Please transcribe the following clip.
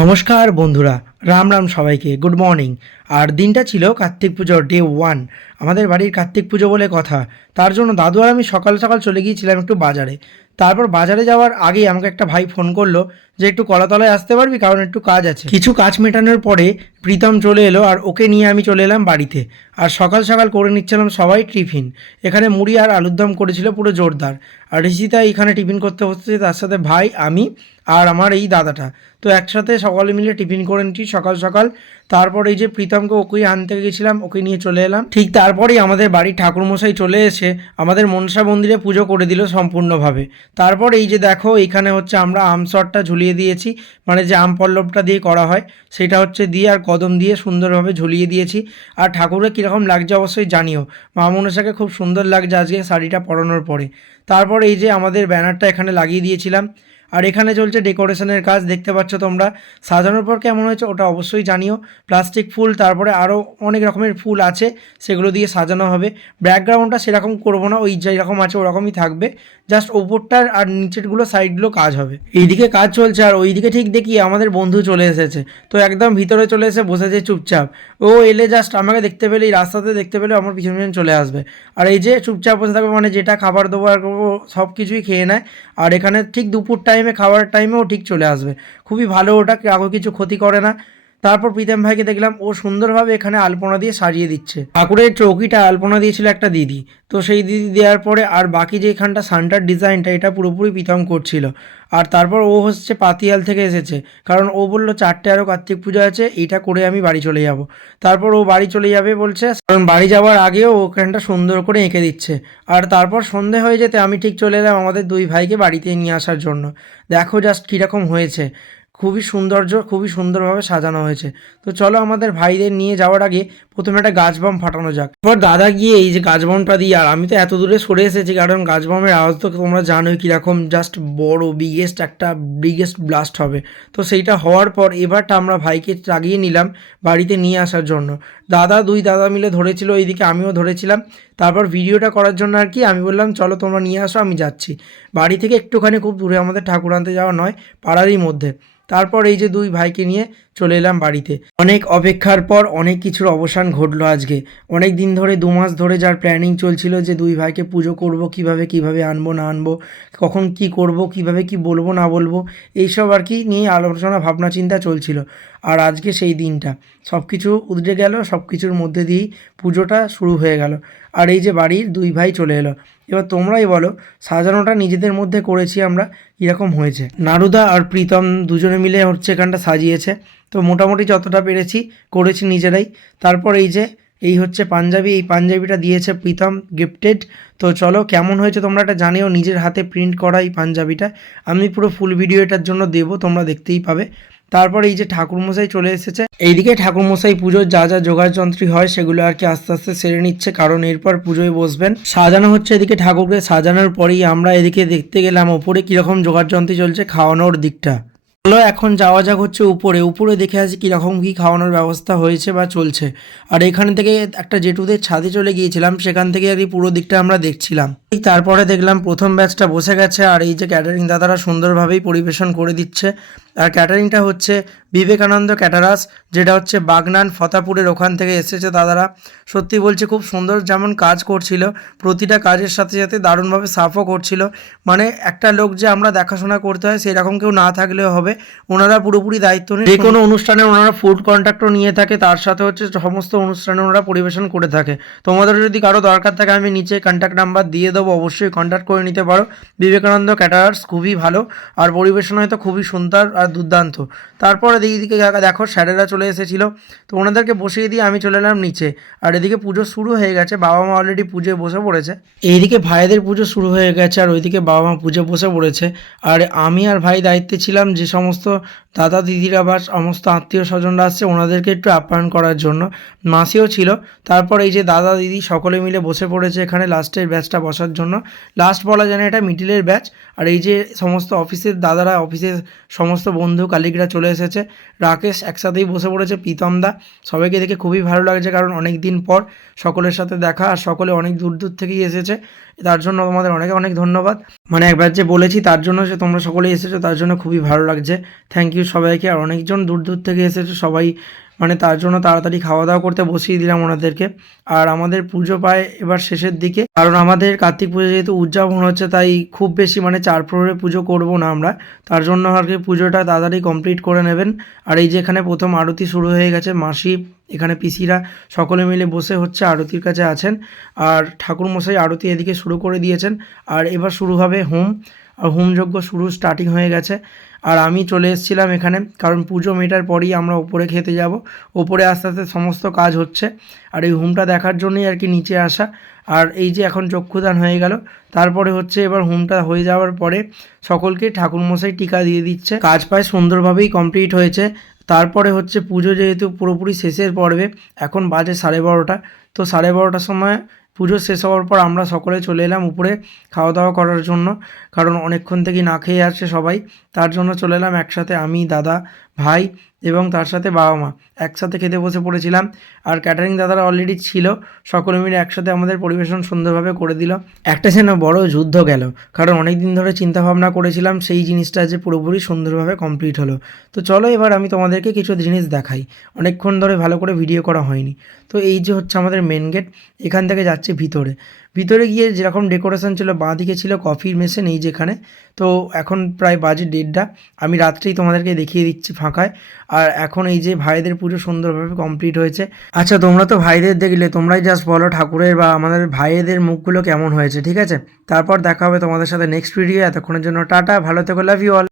নমস্কার বন্ধুরা, রাম রাম সবাইকে, গুড মর্নিং। আর দিনটা ছিল কার্তিক পুজোর ডে 1। আমাদের বাড়ির কার্তিক পুজো বলে কথা, তার জন্য দাদু আর আমি সকাল সকাল চলে গিয়েছিলাম একটু বাজারে। তারপর বাজারে যাওয়ার আগেই আমাকে একটা ভাই ফোন করলো যে একটু কলাতলায় আসতে পারবি, কারণ একটু কাজ আছে। কিছু কাজ মেটানোর পরে প্রীতম চলে এলো আর ওকে নিয়ে আমি চলে এলাম বাড়িতে। আর সকাল সকাল করে নিচ্ছিলাম সবাই টিফিন। এখানে মুড়ি আর আলুর দম করেছিল পুরো জোরদার। আর ঋষিতা এখানে টিফিন করতে বসছে, তার সাথে ভাই, আমি আর আমার এই দাদাটা। তো একসাথে সকলে মিলে টিফিন করে নিচ্ছি সকাল সকাল। তারপর এই যে প্রীতমকে ওকেই আনতে গেছিলাম, ওকে নিয়ে চলে এলাম। ঠিক তারপরেই আমাদের বাড়ির ঠাকুরমশাই চলে এসে আমাদের মনসা মন্দিরে পুজো করে দিল সম্পূর্ণভাবে। তারপর এই যে দেখো, এইখানে হচ্ছে আমরা আমসরটা ঝুলিয়ে দিয়েছি, মানে যে আম পল্লবটা দিয়ে করা হয় সেটা হচ্ছে দিয়ে, আর কদম দিয়ে সুন্দরভাবে ঝুলিয়ে দিয়েছি। আর ঠাকুরের কীরকম লাগছে অবশ্যই জানিও। মা মনসাকে খুব সুন্দর লাগছে আজকে শাড়িটা পরানোর পরে। তারপর এই যে আমাদের ব্যানারটা এখানে লাগিয়ে দিয়েছিলাম। আর এখানে চলছে ডেকোরেশনের কাজ, দেখতে পাচ্ছ তোমরা। সাজানোর পর কেমন হয়েছে ওটা অবশ্যই জানিও। প্লাস্টিক ফুল, তারপরে আরও অনেক রকমের ফুল আছে, সেগুলো দিয়ে সাজানো হবে। ব্যাকগ্রাউন্ডটা সেরকম করবো না, ওই যেরকম আছে ওরকমই থাকবে, জাস্ট ওপরটার আর নিচেরগুলো সাইডগুলো কাজ হবে। এইদিকে কাজ চলছে আর ওইদিকে ঠিক দেখি আমাদের বন্ধু চলে এসেছে। তো একদম ভিতরে চলে এসে বসেছে চুপচাপ। ও এলে জাস্ট আমাকে দেখতে পেলেই, রাস্তাতে দেখতে পেলে আমার পিছন পিছন চলে আসবে। আর এই যে চুপচাপ বসে থাকবে, মানে যেটা খাবার দেবো আর করবো সব কিছুই খেয়ে নেয়। আর এখানে ঠিক দুপুর টাইমে, খাওয়ার টাইমেও ঠিক চলে আসবে। খুবই ভালো, ওটা কাউকে কিছু ক্ষতি করে না। তারপর প্রীতম ভাইকে দেখলাম ও সুন্দরভাবে এখানে আলপনা দিয়ে সাজিয়ে দিচ্ছে। ঠাকুরের চৌকিটা আলপনা দিয়েছিল একটা দিদি, তো সেই দিদি দেওয়ার পরে আর বাকি যে এখানটা সান্টার ডিজাইনটা, এটা পুরোপুরি প্রীতম করছিল। আর তারপর ও হচ্ছে পাতিয়াল থেকে এসেছে, কারণ ও বললো 4টে আরও কার্তিক পুজো আছে, এইটা করে আমি বাড়ি চলে যাব। তারপর ও বাড়ি চলে যাবে বলছে, কারণ বাড়ি যাওয়ার আগেও ওখানটা সুন্দর করে এঁকে দিচ্ছে। আর তারপর সন্ধে হয়ে যেতে আমি ঠিক চলে এলাম আমাদের দুই ভাইকে বাড়িতে নিয়ে আসার জন্য। দেখো জাস্ট কীরকম হয়েছে, খুবই সৌন্দর্য, খুবই সুন্দরভাবে সাজানো হয়েছে। তো চলো আমাদের ভাইদের নিয়ে যাওয়ার আগে প্রথমে একটা গাছ বম ফাটানো যাক। এবার দাদা গিয়ে এই যে গাছ বমটা দিয়ে, আর আমি তো এত দূরে সরে এসেছি কারণ গাছ বমের আওয়াজ তো তোমরা জানোই কীরকম, জাস্ট বড় বিগেস্ট ব্লাস্ট হবে। তো সেইটা হওয়ার পর এবারটা আমরা ভাইকে লাগিয়ে নিলাম বাড়িতে নিয়ে আসার জন্য। দুই দাদা মিলে ধরেছিল, এইদিকে আমিও ধরেছিলাম। তারপর ভিডিওটা করার জন্য আর কি আমি বললাম চলো তোমরা নিয়ে আসো, আমি যাচ্ছি। বাড়ি থেকে একটুখানি, খুব দূরে, আমাদের ঠাকুর আনতে যাওয়া নয়, পাড়ারই মধ্যে। তারপর এই যে দুই ভাইকে নিয়ে চলে এলাম বাড়িতে। অনেক অপেক্ষার পর অনেক কিছুর অবসান ঘটলো আজকে। অনেক দিন ধরে, 2 মাস ধরে যার প্ল্যানিং চলছিল যে দুই ভাইকে পুজো করব, কিভাবে আনবো না আনবো, কখন কি করব, কিভাবে কি বলবো না বলবো, এইসব আর কি নিয়ে আলোচনা ভাবনা চিন্তা চলছিল। আর আজকে সেই দিনটা সব কিছু উতরে গেল, সব কিছুর মধ্যে দিয়েই পুজোটা শুরু হয়ে গেল। আর এই যে বাড়ির দুই ভাই চলে এলো। এবার তোমরাই বলো সাজানোটা নিজেদের মধ্যে করেছি আমরা, কীরকম হয়েছে। নারুদা আর প্রীতম দুজনে মিলে হচ্ছে এখানটা সাজিয়েছে। তো মোটামুটি যতটা পেরেছি করেছি নিজেরাই। তারপর এই হচ্ছে পাঞ্জাবি, এই পাঞ্জাবিটা দিয়েছে প্রীতম গিফটেড। তো চলো কেমন হয়েছে তোমরা এটা জানিও। নিজের হাতে প্রিন্ট করা এই পাঞ্জাবিটা, আমি পুরো ফুল ভিডিও এটার জন্য দেবো, তোমরা দেখতেই পাবে। তারপর এই যে ঠাকুরমশাই চলে এসেছে। এইদিকে ঠাকুরমশাই পুজোর যা যা জোগাড় যন্ত্রী হয় সেগুলো আর কি আস্তে আস্তে সেরে নিচ্ছে, কারণ এরপর পুজোয় বসবেন। সাজানো হচ্ছে এদিকে, ঠাকুরকে সাজানোর পরেই আমরা এদিকে দেখতে গেলাম ওপরে কীরকম জোগাড় যন্ত্রী চলছে, খাওয়ানোর দিকটা। চলো এখন যাওয়া যাক হচ্ছে উপরে দেখে আসি কীরকম কী খাওয়ানোর ব্যবস্থা হয়েছে বা চলছে। আর এখান থেকে একটা জেঠুদের ছাদে চলে গিয়েছিলাম, সেখান থেকে আর কি পুরো দিকটা আমরা দেখছিলাম। ঠিক তারপরে দেখলাম প্রথম ব্যাচটা বসে গেছে, আর এই যে ক্যাটারিং দাদারা সুন্দরভাবেই পরিবেশন করে দিচ্ছে। আর ক্যাটারিংটা হচ্ছে বিবেকানন্দ ক্যাটারাস, যেটা হচ্ছে বাগনান ফতাপুরের ওখান থেকে এসেছে দাদারা। সত্যি বলছে খুব সুন্দর যেমন কাজ করছিল, প্রতিটা কাজের সাথে সাথে দারুণভাবে সাফও করছিল। মানে একটা লোক যে আমরা দেখাশোনা করতে হয় সেরকম কেউ না থাকলেও হবে, ওনারা পুরোপুরি দায়িত্ব নিয়ে যে কোনো অনুষ্ঠানে ওনারা ফুড কন্ট্রাক্টও নিয়ে থাকে, তার সাথে হচ্ছে সমস্ত অনুষ্ঠানে ওনারা পরিবেশন করে থাকে। তোমাদের যদি কারো দরকার থাকে আমি নিচে কন্ট্যাক্ট নাম্বার দিয়ে দেবো, অবশ্যই কন্ট্যাক্ট করে নিতে পারো। বিবেকানন্দ ক্যাটারার্স খুবই ভালো, আর পরিবেশন হয়তো খুবই সুন্দর আর দুর্দান্ত। তারপরে দিকে দেখো স্যারেরা চলে এসেছিলো, তো ওনাদেরকে বসিয়ে দিয়ে আমি চলে এলাম নিচে। আর এদিকে পুজো শুরু হয়ে গেছে, বাবা মা অলরেডি পুজোয় বসে পড়েছে। এইদিকে ভাইদের পুজো শুরু হয়ে গেছে আর ওইদিকে বাবা মা পুজো বসে পড়েছে। আর আমি আর ভাই দায়িত্বে ছিলাম যে সমস্ত দাদা দিদিরা বা সমস্ত আত্মীয় স্বজনরা আসছে ওনাদেরকে একটু আপ্যায়ন করার জন্য। মাসিও ছিল। তারপর এই যে দাদা দিদি সকলে মিলে বসে পড়েছে এখানে লাস্টের ব্যাচটা বসার জন্য। লাস্ট বলা যায় না, এটা মিডিলের ব্যাচ। আর এই যে সমস্ত অফিসের দাদারা, অফিসের সমস্ত বন্ধু কালিগরা চলে এসেছে। রাকেশ একসাথেই বসে পড়েছে, প্রীতম দা। সবাইকে দেখে খুবই ভালো লাগছে, কারণ অনেক দিন পর সকলের সাথে দেখা, আর সকলে অনেক দূর দূর থেকেই এসেছে। তার জন্য তোমাদের অনেক অনেক ধন্যবাদ। মানে একবার যে বলেছি তার জন্য যে তোমরা সকলেই এসেছো, তার জন্য খুবই ভালো লাগছে। থ্যাংক ইউ সবাইকে। আর অনেকজন দূর দূর থেকে এসেছো সবাই, মানে তার জন্য তাড়াতাড়ি খাওয়া দাওয়া করতে বসিয়ে দিলাম ওনাদেরকে। আর আমাদের পুজো প্রায় এবার শেষের দিকে, কারণ আমাদের কার্তিক পুজো যেহেতু উদযাপন হচ্ছে, তাই খুব বেশি মানে 4 প্রহরে পুজো করব না আমরা। তার জন্য আর কি পুজোটা তাড়াতাড়ি কমপ্লিট করে নেবেন। আর এই যে এখানে প্রথম আরতি শুরু হয়ে গেছে, মাসি এখানে পিসিরা সকলে মিলে বসে হচ্ছে আরতির কাছে আছেন। আর ঠাকুরমশাই আরতি এদিকে শুরু করে দিয়েছেন। আর এবার শুরু হবে হোম, আর হোমযজ্ঞ শুরু স্টার্টিং হয়ে গেছে। আর আমি চলে এসেছিলাম এখানে, কারণ পুজো মেটার পরেই আমরা ওপরে খেতে যাব। ওপরে আস্তে আস্তে সমস্ত কাজ হচ্ছে, আর এই হোমটা দেখার জন্যই আর কি নিচে আসা। আর এই যে এখন চক্ষুদান হয়ে গেল, তারপরে হচ্ছে এবার হোমটা হয়ে যাওয়ার পরে সকলকে ঠাকুরমশাই টিকা দিয়ে দিচ্ছে। কাজ প্রায় সুন্দরভাবেই কমপ্লিট হয়েছে। তারপরে হচ্ছে পুজো যেহেতু পুরোপুরি শেষের পর্বে, এখন বাজে 12:30। তো 12:30টার সময় পুজো শেষ হওয়ার পর আমরা সকলে চলে এলাম উপরে খাওয়া দাওয়া করার জন্য, কারণ অনেকক্ষণ থেকেই না খেয়ে আসছে সবাই। তার জন্য চলে এলাম একসাথে, আমি, দাদা, ভাই এবং তার সাথে বাবা মা একসাথে খেতে বসে পড়েছিলাম। আর ক্যাটারিং দাদারা অলরেডি ছিল, সকলে মিলে একসাথে আমাদের পরিবেশন সুন্দরভাবে করে দিল। একটা যেন বড় যুদ্ধ গেল, কারণ অনেক দিন ধরে চিন্তাভাবনা করেছিলাম, সেই জিনিসটা যে পুরোপুরি সুন্দরভাবে কমপ্লিট হলো। তো চলো এবার আমি তোমাদেরকে কিছু জিনিস দেখাই, অনেকক্ষণ ধরে ভালো করে ভিডিও করা হয়নি। তো এই যে হচ্ছে আমাদের মেন গেট, এখান থেকে যাচ্ছে ভিতরে। ভিতরে গিয়ে যেরকম ডেকোরেশন ছিল, বাঁদিকে ছিল কফির মেশিন এই যেখানে। তো এখন প্রায় বাজে 1:30, আমি রাত্রেই তোমাদেরকে দেখিয়ে দিচ্ছি ফাঁকায়। আর এখন এই যে ভাইদের পুজো সুন্দরভাবে কমপ্লিট হয়েছে। আচ্ছা তোমরা তো ভাইদের দেখলে, তোমরাই জাস্ট বলো ঠাকুরের বা আমাদের ভাইদের মুখগুলো কেমন হয়েছে, ঠিক আছে? তারপর দেখা হবে তোমাদের সাথে নেক্সট ভিডিও। এতক্ষণের জন্য টাটা, ভালো থেকো, লাভ ইউ অল।